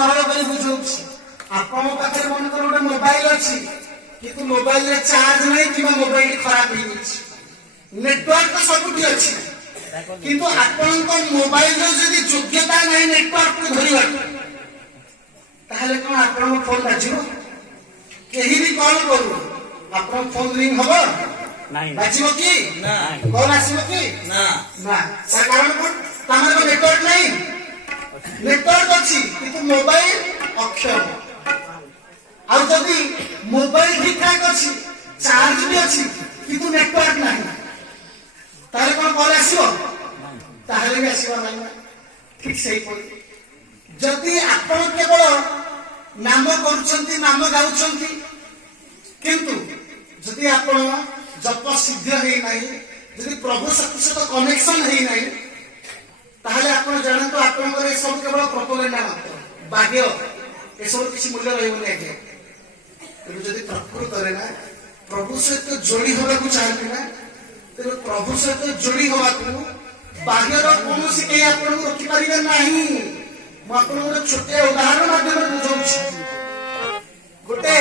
सरल कर बुझाऊँ आपण पाखे मन कर गोटे मोबाइल अच्छी किंतु मोबाइल रे चार्ज नहीं कि मोबाइल खराब हो नेटवर्क तो सबुठी अच्छी किंतु आपण मोबाइल जदि योग्यता नहीं नेटवर्क को धरवा ताहले कौन आपण फोन बाजिब कहीं भी कॉल करू आपण फोन रिंग हबो नहीं बाजिब कि ना कॉल आसीबो कि ना ना सा कारण कोन तमर को नेटवर्क नहीं नेटवर्क अच्छी किंतु मोबाइल अक्षम आ जदि मोबाइल ठीक ठाक अच्छी चार्ज भी अच्छी किंतु नेटवर्क नहीं ताहले कौन कॉल आसीबो ताहले भी आसीबो नहीं ठीक सही पड़ी जदि आपण केवल नाम करुछंती नाम गाउछंती किंतु जदि आपण जप सिद्ध है नहीं जदि प्रभु शक्ति सहित कनेक्शन है नहीं ताहले आपण जानतो आपण करे सब केवल प्रोपोगेंडा मात्र बाह्य ए सब किसी मूल्य रहबो नहीं तेरे जदि प्रकृत करे ना प्रभु सहित जोड़ी होगा को चाहते ना तेरे प्रभु सहित जोड़ी होगा को बाह्य रो कोनोसी के आपण को रोकी परिबे नहीं। ମୁଁ ଆପଣଙ୍କୁ ଗୋଟେ ଛୋଟିଆ ଉଦାହରଣ ମାଧ୍ୟମରେ ବୁଝାଉଛି। ଗୋଟେ